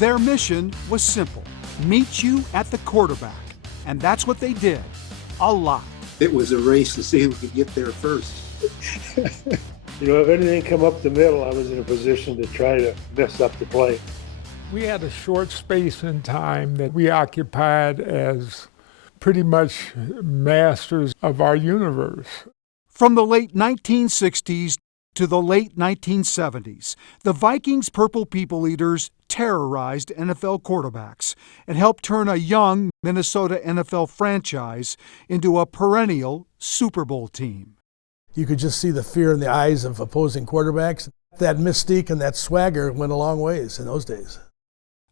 Their mission was simple: meet you at the quarterback. And that's what they did, a lot. It was a race to see who could get there first. You know, if anything come up the middle, I was in a position to try to mess up the play. We had a short space in time that we occupied as pretty much masters of our universe. From the late 1960s to the late 1970s, the Vikings Purple People Eaters terrorized NFL quarterbacks and helped turn a young Minnesota NFL franchise into a perennial Super Bowl team. You could just see the fear in the eyes of opposing quarterbacks. That mystique and that swagger went a long ways in those days.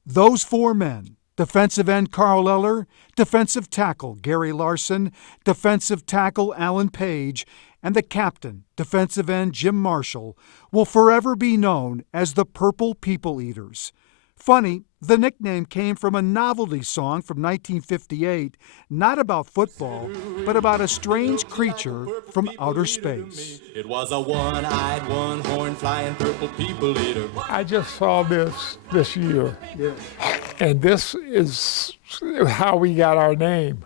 Those four men, defensive end Carl Eller, defensive tackle Gary Larson, defensive tackle Alan Page, and the captain, defensive end Jim Marshall, will forever be known as the Purple People Eaters. Funny, the nickname came from a novelty song from 1958, not about football, but about a strange creature from outer space. It was a one-eyed, one-horned, flying purple people eater. I just saw this year, and this is how we got our name.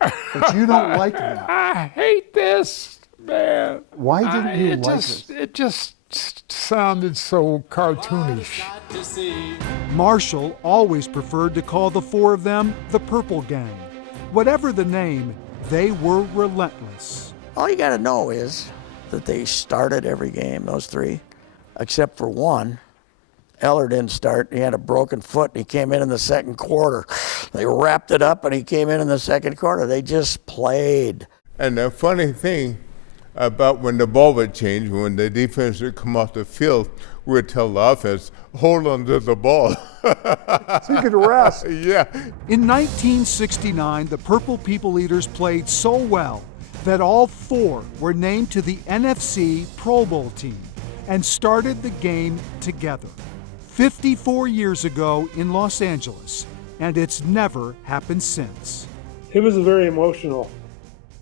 But you don't like that. I hate this, man. Why didn't you like this? It just sounded so cartoonish. Marshall always preferred to call the four of them the Purple Gang. Whatever the name, they were relentless. All you got to know is that they started every game, those three, except for one. Eller didn't start. He had a broken foot, and he came in the second quarter. They wrapped it up, and he came in the second quarter. They just played. And the funny thing about when the ball would change, when the defense would come off the field, we would tell the offense, hold on to the ball. So you could rest. Yeah. In 1969, the Purple People Eaters played so well that all four were named to the NFC Pro Bowl team and started the game together. 54 years ago in Los Angeles, and it's never happened since. It was very emotional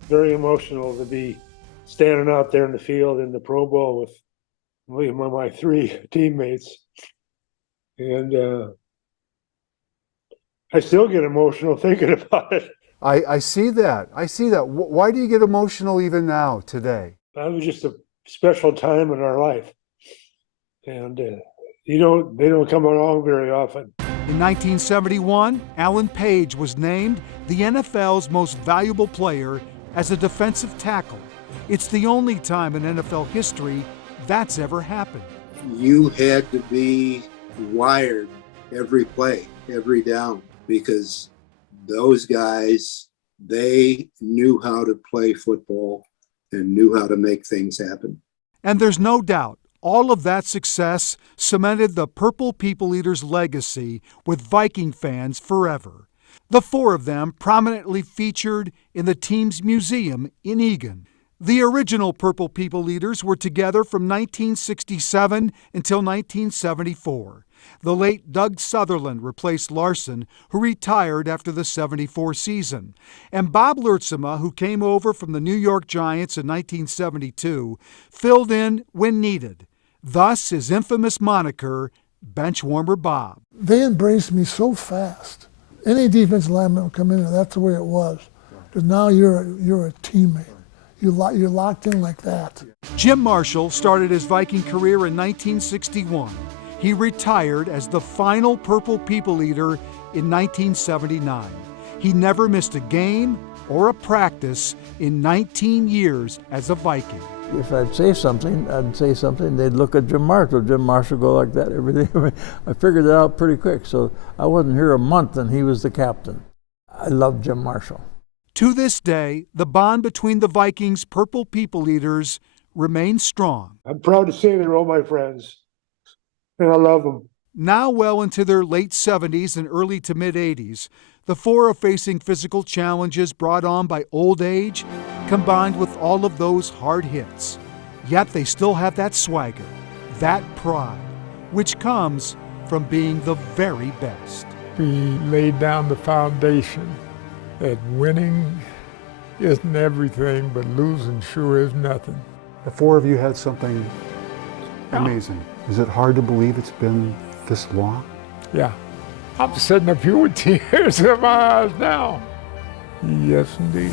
to be standing out there in the field in the Pro Bowl with my three teammates. And I still get emotional thinking about it. I see that. Why do you get emotional even now, today? That was just a special time in our life. And they don't come along very often. In 1971, Alan Page was named the NFL's most valuable player as a defensive tackle. It's the only time in NFL history that's ever happened. You had to be wired every play, every down, because those guys, they knew how to play football and knew how to make things happen. And there's no doubt all of that success cemented the Purple People Eaters' legacy with Viking fans forever. The four of them prominently featured in the team's museum in Eagan. The original Purple People Eaters were together from 1967 until 1974. The late Doug Sutherland replaced Larson, who retired after the '74 season. And Bob Lurtsema, who came over from the New York Giants in 1972, filled in when needed. Thus his infamous moniker, Benchwarmer Bob. They embraced me so fast. Any defensive lineman would come in, and that's the way it was. Because now you're a teammate. You're locked in like that. Jim Marshall started his Viking career in 1961. He retired as the final Purple People Eater in 1979. He never missed a game or a practice in 19 years as a Viking. If I'd say something, they'd look at Jim Marshall. Jim Marshall go like that every day. I figured it out pretty quick, so I wasn't here a month and he was the captain. I love Jim Marshall. To this day, the bond between the Vikings' Purple People Eaters remains strong. I'm proud to say they're all my friends, and I love them. Now well into their late 70s and early to mid-80s, the four are facing physical challenges brought on by old age, combined with all of those hard hits. Yet they still have that swagger, that pride, which comes from being the very best. We laid down the foundation that winning isn't everything, but losing sure is nothing. The four of you had something amazing. Is it hard to believe it's been this long? Yeah. I'm sitting up here with tears in my eyes now. Yes, indeed.